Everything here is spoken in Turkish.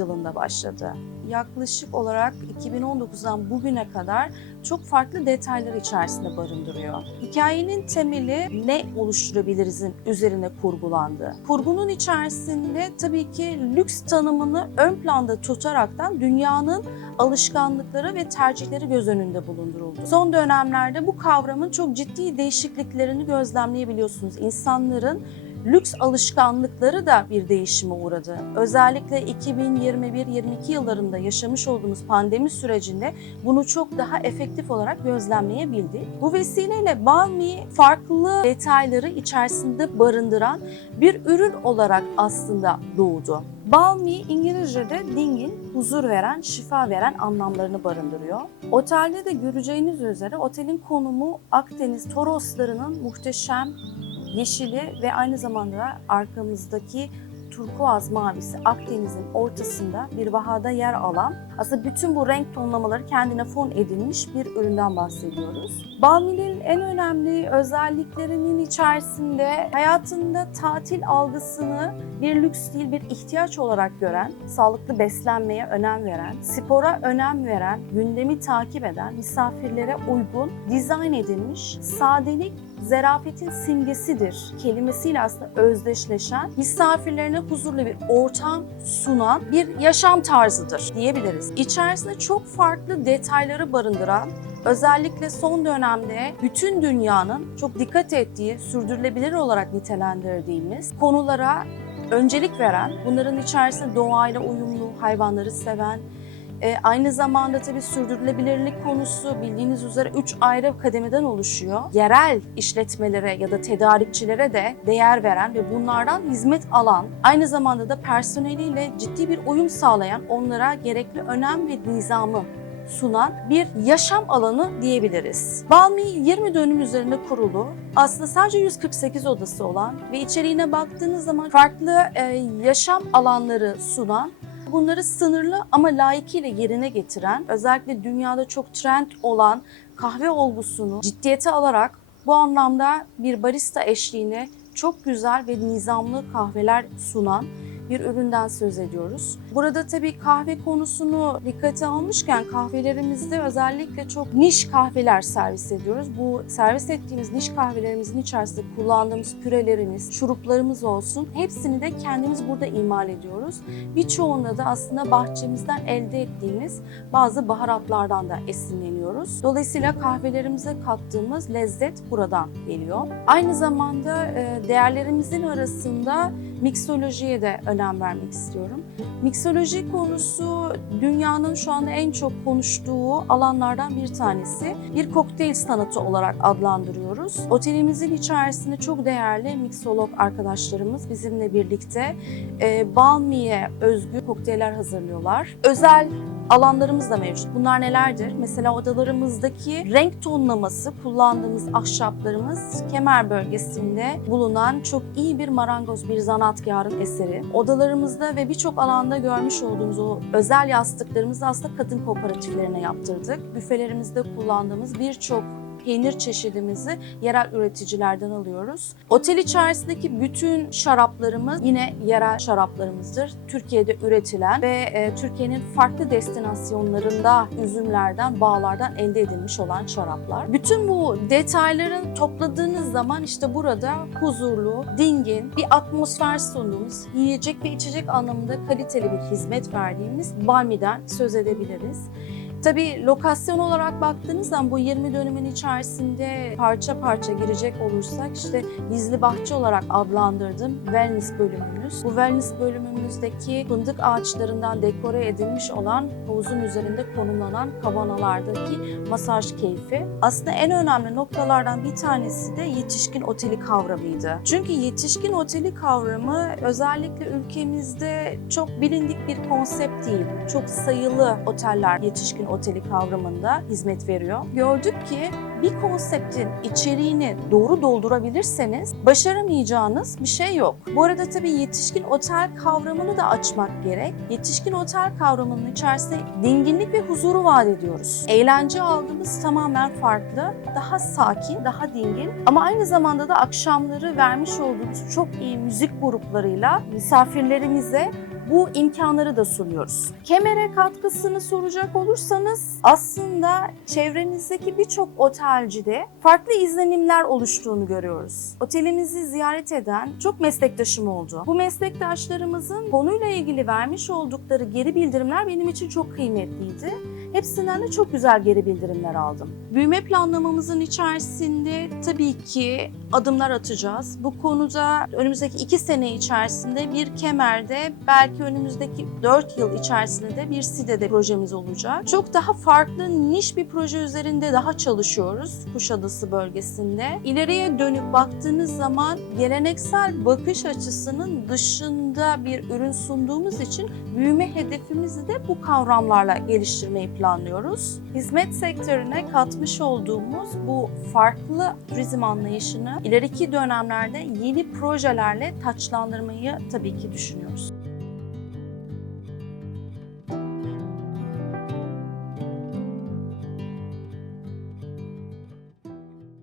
2019 yılında başladı. Yaklaşık olarak 2019'dan bugüne kadar çok farklı detaylar içerisinde barındırıyor. Hikayenin temeli ne oluşturabilirizin üzerine kurgulandı. Kurgunun içerisinde tabii ki lüks tanımını ön planda tutaraktan dünyanın alışkanlıkları ve tercihleri göz önünde bulunduruldu. Son dönemlerde bu kavramın çok ciddi değişikliklerini gözlemleyebiliyorsunuz. İnsanların lüks alışkanlıkları da bir değişime uğradı. Özellikle 2021-22 yıllarında yaşamış olduğumuz pandemi sürecinde bunu çok daha efektif olarak gözlemleyebildik. Bu vesileyle Balmy farklı detayları içerisinde barındıran bir ürün olarak aslında doğdu. Balmy İngilizce'de dingin, huzur veren, şifa veren anlamlarını barındırıyor. Otelde de göreceğiniz üzere otelin konumu Akdeniz Toroslarının muhteşem yeşili ve aynı zamanda arkamızdaki turkuaz mavisi Akdeniz'in ortasında bir vahada yer alan aslında bütün bu renk tonlamaları kendine fon edilmiş bir üründen bahsediyoruz. Balmil'in en önemli özelliklerinin içerisinde hayatında tatil algısını bir lüks değil bir ihtiyaç olarak gören, sağlıklı beslenmeye önem veren, spora önem veren, gündemi takip eden, misafirlere uygun, dizayn edilmiş, sadelik zerafetin simgesidir kelimesiyle aslında özdeşleşen, misafirlerine huzurlu bir ortam sunan bir yaşam tarzıdır diyebiliriz. İçerisinde çok farklı detayları barındıran, özellikle son dönemde bütün dünyanın çok dikkat ettiği, sürdürülebilir olarak nitelendirdiğimiz konulara öncelik veren, bunların içerisinde doğayla uyumlu, hayvanları seven, e, aynı zamanda tabii sürdürülebilirlik konusu bildiğiniz üzere 3 ayrı kademeden oluşuyor. Yerel işletmelere ya da tedarikçilere de değer veren ve bunlardan hizmet alan, aynı zamanda da personeliyle ciddi bir uyum sağlayan, onlara gerekli önem ve nizamı sunan bir yaşam alanı diyebiliriz. Balmy 20 dönüm üzerinde kurulu, aslında sadece 148 odası olan ve içeriğine baktığınız zaman farklı e, yaşam alanları sunan bunları sınırlı ama layıkıyla yerine getiren, özellikle dünyada çok trend olan kahve olgusunu ciddiyete alarak bu anlamda bir barista eşliğine çok güzel ve nizamlı kahveler sunan bir üründen söz ediyoruz. Burada tabii kahve konusunu dikkate almışken kahvelerimizde özellikle çok niş kahveler servis ediyoruz. Bu servis ettiğimiz niş kahvelerimizin içerisinde kullandığımız pürelerimiz, şuruplarımız olsun hepsini de kendimiz burada imal ediyoruz. Birçoğunda da aslında bahçemizden elde ettiğimiz bazı baharatlardan da esinleniyoruz. Dolayısıyla kahvelerimize kattığımız lezzet buradan geliyor. Aynı zamanda değerlerimizin arasında miksolojiye de önem vermek istiyorum. Miksoloji konusu dünyanın şu anda en çok konuştuğu alanlardan bir tanesi. Bir kokteyl sanatı olarak adlandırıyoruz. Otelimizin içerisinde çok değerli miksolog arkadaşlarımız bizimle birlikte e, Balmi'ye özgü kokteyller hazırlıyorlar. Özel alanlarımız da mevcut. Bunlar nelerdir? Mesela odalarımızdaki renk tonlaması kullandığımız ahşaplarımız kemer bölgesinde bulunan çok iyi bir marangoz, bir zanaatkarın eseri. Odalarımızda ve birçok alanda görmüş olduğumuz o özel yastıklarımızı aslında kadın kooperatiflerine yaptırdık. Büfelerimizde kullandığımız birçok peynir çeşidimizi yerel üreticilerden alıyoruz. Otel içerisindeki bütün şaraplarımız yine yerel şaraplarımızdır. Türkiye'de üretilen ve e, Türkiye'nin farklı destinasyonlarında üzümlerden, bağlardan elde edilmiş olan şaraplar. Bütün bu detayların topladığınız zaman işte burada huzurlu, dingin bir atmosfer sunduğumuz, yiyecek ve içecek anlamında kaliteli bir hizmet verdiğimiz Balmi'den söz edebiliriz. Tabii lokasyon olarak baktığınız zaman bu 20 dönümün içerisinde parça parça girecek olursak işte gizli bahçe olarak adlandırdığım wellness bölümümüz. Bu wellness bölümümüzdeki fındık ağaçlarından dekore edilmiş olan havuzun üzerinde konumlanan kavanalardaki masaj keyfi. Aslında en önemli noktalardan bir tanesi de yetişkin oteli kavramıydı. Çünkü yetişkin oteli kavramı özellikle ülkemizde çok bilindik bir konsept değil. Çok sayılı oteller yetişkin oteli kavramında hizmet veriyor. Gördük ki bir konseptin içeriğini doğru doldurabilirseniz başaramayacağınız bir şey yok. Bu arada tabii yetişkin otel kavramını da açmak gerek. Yetişkin otel kavramının içerisinde dinginlik ve huzuru vaat ediyoruz. Eğlence algımız tamamen farklı. Daha sakin, daha dingin ama aynı zamanda da akşamları vermiş olduğumuz çok iyi müzik gruplarıyla misafirlerimize bu imkanları da sunuyoruz. Kemer'e katkısını soracak olursanız aslında çevrenizdeki birçok otelcide farklı izlenimler oluştuğunu görüyoruz. Otelimizi ziyaret eden çok meslektaşım oldu. Bu meslektaşlarımızın konuyla ilgili vermiş oldukları geri bildirimler benim için çok kıymetliydi. Hepsinden de çok güzel geri bildirimler aldım. Büyüme planlamamızın içerisinde tabii ki adımlar atacağız. Bu konuda önümüzdeki iki sene içerisinde bir kemerde belki önümüzdeki dört yıl içerisinde de bir SİDE'de projemiz olacak. Çok daha farklı niş bir proje üzerinde daha çalışıyoruz Kuşadası bölgesinde. İleriye dönüp baktığınız zaman geleneksel bakış açısının dışında bir ürün sunduğumuz için büyüme hedefimizi de bu kavramlarla geliştirmeyi planlıyoruz. Hizmet sektörüne katmış olduğumuz bu farklı turizm anlayışını ileriki dönemlerde yeni projelerle taçlandırmayı tabii ki düşünüyoruz.